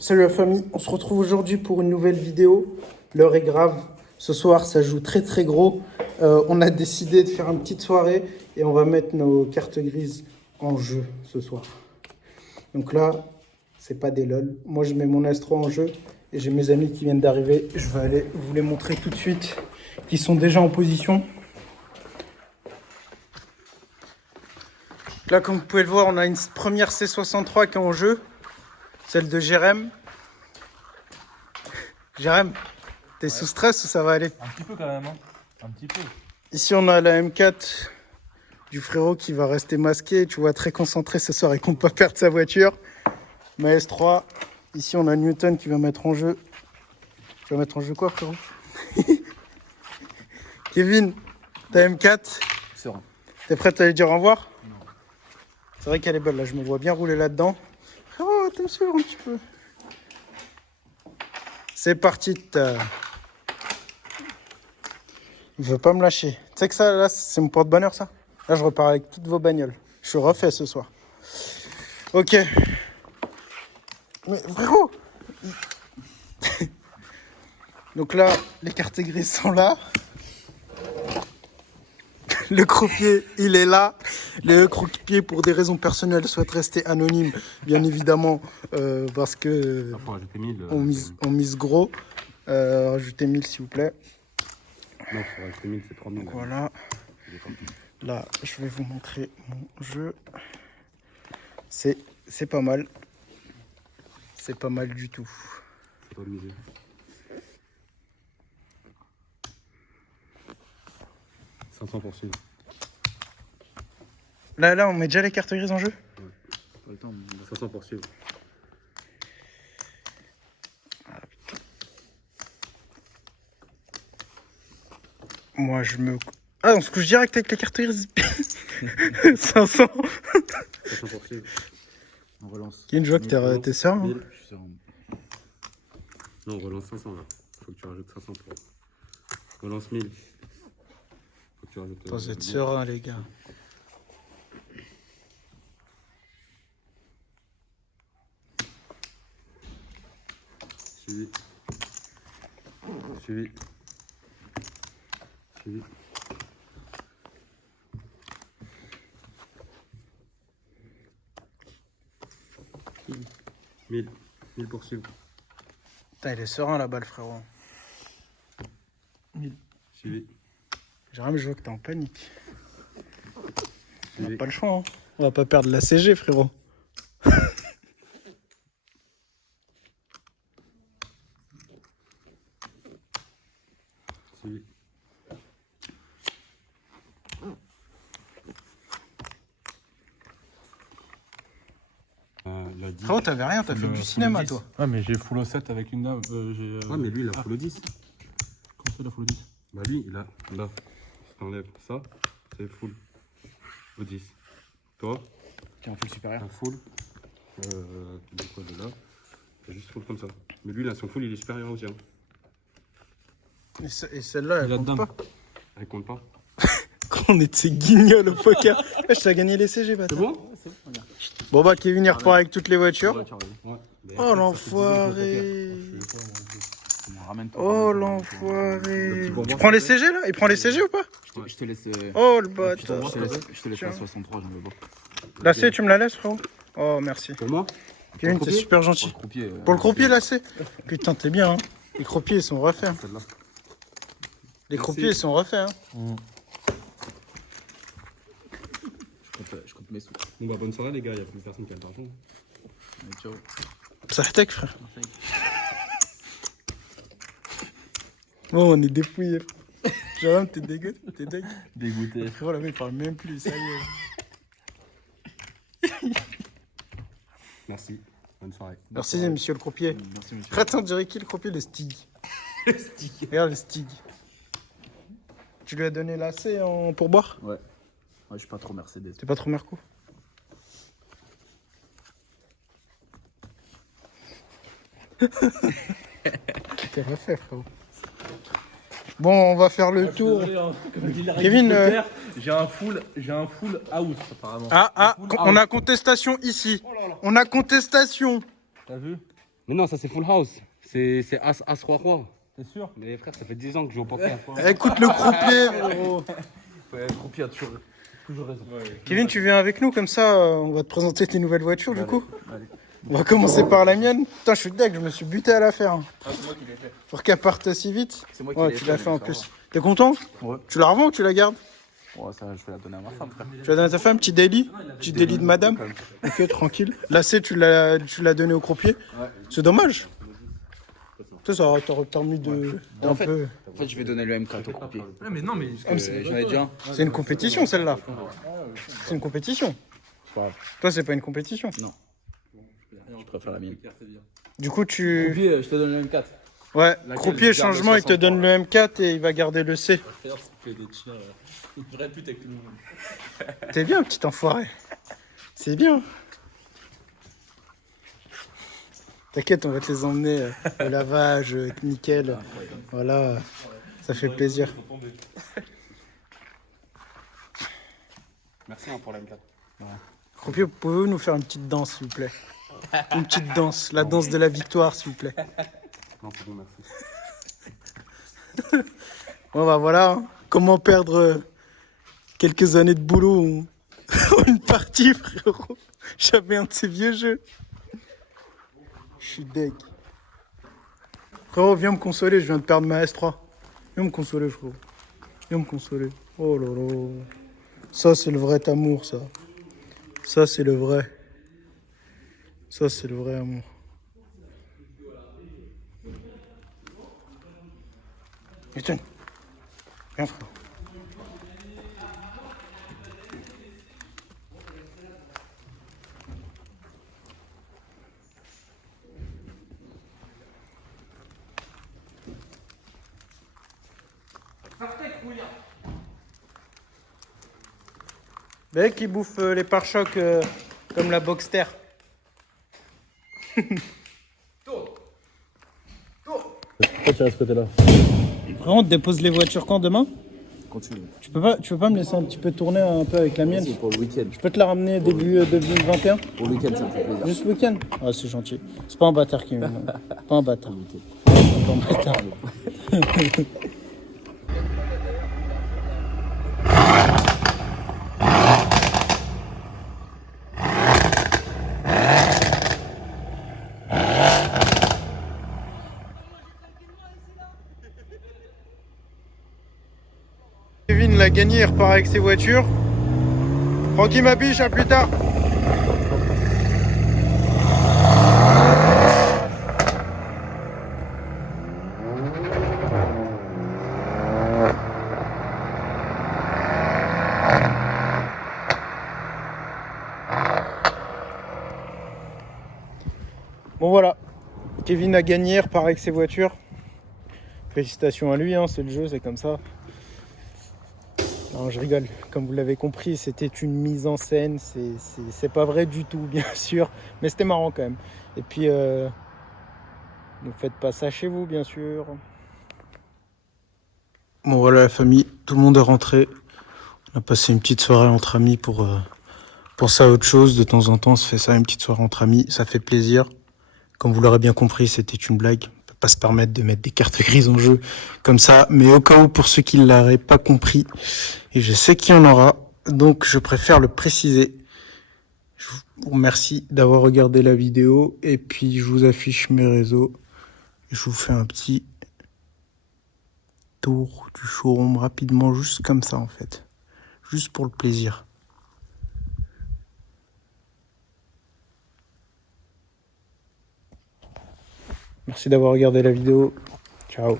Salut la famille, on se retrouve aujourd'hui pour une nouvelle vidéo. L'heure est grave, ce soir ça joue très très gros. On a décidé de faire une petite soirée et on va mettre nos cartes grises en jeu ce soir. Donc là, c'est pas des lol. Moi je mets mon Astro en jeu et j'ai mes amis qui viennent d'arriver. Je vais aller vous les montrer tout de suite, qui sont déjà en position. Là, comme vous pouvez le voir, on a une première C63 qui est en jeu. Celle de Jérém. Jérém, t'es sous stress ou ça va aller? Un petit peu quand même, hein. Un petit peu. Ici, on a la M4 du frérot qui va rester masqué. Tu vois, très concentré ce soir et compte pas perdre sa voiture. Ma S3. Ici, on a Newton qui va mettre en jeu. Tu vas mettre en jeu quoi, frérot? Kevin, ta M4. Serein. T'es prêt à lui dire au revoir? Non. C'est vrai qu'elle est belle, là. Je me vois bien rouler là-dedans. Frérot, t'es me suivre un petit peu. C'est parti. Il veut pas me lâcher. Tu sais que ça, là, c'est mon porte-bonheur, ça. Là, je repars avec toutes vos bagnoles. Je suis refait ce soir. Ok. Mais frérot. Donc là, les cartes grises sont là. Le croupier, il est là. Le croupier, pour des raisons personnelles, souhaite rester anonyme, bien évidemment, parce que on mise gros. Rajoutez 1000, s'il vous plaît. Non, il faut rajouter 1000, c'est 3000. Voilà. Là, je vais vous montrer mon jeu. C'est pas mal. C'est pas mal du tout. C'est pas miser. « 500 pour suivre. » Là, on met déjà les cartes grises en jeu? Ouais. Pas le temps, 500 pour suivre. Moi, je me... Ah, on se couche direct avec les cartes grises. 500. 500 pour suivre. On relance. Qui est une joie que t'es serein, hein? Je suis serein. Non, on relance 500 là. Faut que tu rajoutes 500 pour... Relance 1000. Faut que tu rajoutes... Vous êtes serein, les gars. Suivi. Suivi. Suivi. Mille. 1000 pour suivre. Putain, il est serein là-bas, le frérot. 1000. Suivi. Jérôme, je vois que t'es en panique. On Suivi. n'a pas le choix, hein. On va pas perdre la CG, frérot. Suivi. Frérot, t'avais rien, t'as fait du cinéma, toi. Ouais, mais j'ai full au 7 avec une dame. Ouais, mais lui, il a full au 10. Comment ça, il a full au 10? Bah, lui, il a. Là, si t'enlèves ça, c'est full au 10. Toi, Qui est en full supérieur. un full. De quoi de là? C'est juste full comme ça. Mais lui, là, son full, il est supérieur au tien. Et celle-là, elle La compte dame. pas. Elle compte pas. On était guignols au poker. Je t'ai gagné les CG, C'est bâtard. bon? Bon, bah, Kevin, il repart avec toutes les voitures. Ouais. Mais Oh, après, l'enfoiré. Ramène-toi. Oh, l'enfoiré. pourboire, Tu prends les s'il te CG, là? Il prend les CG ou pas? Je te laisse. Oh, le Putain, bâtard. je te laisse Tiens. la 63, j'en veux pas. La C, tu me la laisses, frérot? Oh, merci. Pour moi? Kevin, Pour t'es le super Pour gentil. le croupier. Pour le croupier, la C. Putain, t'es bien, hein. Les croupiers, ils sont refaits. Hein. Celle-là. Les croupiers, ils sont refaits, hein. Je compte mes sous. Bon, bah, bonne soirée, les gars. Il n'y a plus personne qui a l'argent. Allez, ciao. Ça tech, frère. Bon, on est dépouillés. Jérôme, t'es dégueu, t'es dégueu. Dégoûté. Frérot, là-bas, il parle même plus, ça y est. Merci. Bonne soirée. Merci, monsieur le croupier. Merci, monsieur. Frère, on dirait qui le croupier? Le Stig. Le Stig. Regarde le Stig. Tu lui as donné la C en pourboire? Ouais. Ouais, je suis pas trop Mercedes. T'es pas trop Merco? T'es refait, frérot. Bon, on va faire le tour. Kevin, j'ai un full house apparemment. on a contestation ici. On a contestation. T'as vu? Mais non, ça c'est full house. C'est As, As, Roi, Roi. T'es sûr? Mais frère, ça fait 10 ans que je joue au poker. Écoute le croupier, gros. Ouais, croupier a toujours raison. Kevin, tu viens avec nous, comme ça, on va te présenter tes nouvelles voitures, du coup. Allez. On va commencer par la mienne. Putain, je suis deg, je me suis buté à la faire. Hein. Ah, c'est moi qui l'ai fait. Pour qu'elle parte aussi vite. C'est moi qui Ouais, l'ai tu l'as fait en ça plus. va. T'es content? Ouais. Tu la revends ou tu la gardes? Ouais, ça, je vais la donner à ma femme, frère. Tu vas donner à ta femme, petit délit? Petit délit de madame? Ok, tranquille. Là, tu l'as donné au croupier? Ouais. C'est dommage. Ça t'aurait permis de. En un fait, peu. En fait, je vais donner le M4 au croupier. Ouais, mais non, mais. J'en ai déjà un. C'est une compétition, celle-là. C'est une compétition. C'est pas grave. Toi, c'est pas une compétition. Non. Je préfère la mienne. Du coup, tu. Croupier, je te donne le M4. Ouais, Laquelle croupier je garde changement, il te 63. donne le M4 et il va garder le C. Frère, c'est des chiens. Une vraie pute avec tout le monde. T'es bien, petit enfoiré. C'est bien. T'inquiète, on va te les emmener au lavage, nickel. Voilà, ça fait plaisir. Merci pour la M4. Croupier, pouvez-vous nous faire une petite danse, s'il vous plaît? Une petite danse, la danse de la victoire, s'il vous plaît. Non, c'est bon, merci. Bon, bah voilà, hein. Comment perdre quelques années de boulot ou une partie, frérot. J'avais un de ces vieux jeux. Je suis deg. Frérot, viens me consoler, je viens de perdre ma S3. Viens me consoler, frérot. Viens me consoler. Oh là là. Ça, c'est le vrai amour, ça. Ça, c'est le vrai. Ça, c'est le vrai amour. Ethan, viens, frérot. Mec qui bouffe les pare-chocs comme la Boxster. Pourquoi tu restes côté-là? Vraiment, on te dépose les voitures quand demain? Continue. Tu peux pas me laisser un petit peu tourner un peu avec la mienne? C'est pour le week-end. Je peux te la ramener début 2021? Pour le week-end, ça me fait plaisir. Juste le week-end? Ah, c'est gentil. C'est pas un bâtard qui me... Pas un bâtard. Pas un bâtard. Kevin l'a gagné, il repart avec ses voitures. Francky ma biche, à plus tard. Bon voilà, Kevin a gagné, il repart avec ses voitures. Félicitations à lui, hein, c'est le jeu, c'est comme ça. Non, je rigole. Comme vous l'avez compris, c'était une mise en scène. C'est pas vrai du tout, bien sûr. Mais c'était marrant quand même. Et puis, ne faites pas ça chez vous, bien sûr. Bon, voilà la famille. Tout le monde est rentré. On a passé une petite soirée entre amis pour ça à autre chose. De temps en temps, on se fait ça, une petite soirée entre amis. Ça fait plaisir. Comme vous l'aurez bien compris, c'était une blague. On peut pas se permettre de mettre des cartes grises en jeu comme ça. Mais au cas où, pour ceux qui ne l'auraient pas compris, et je sais qu'il y en aura, donc je préfère le préciser. Je vous remercie d'avoir regardé la vidéo. Et puis, je vous affiche mes réseaux. Je vous fais un petit tour du showroom rapidement, juste comme ça en fait. Juste pour le plaisir. Merci d'avoir regardé la vidéo. Ciao.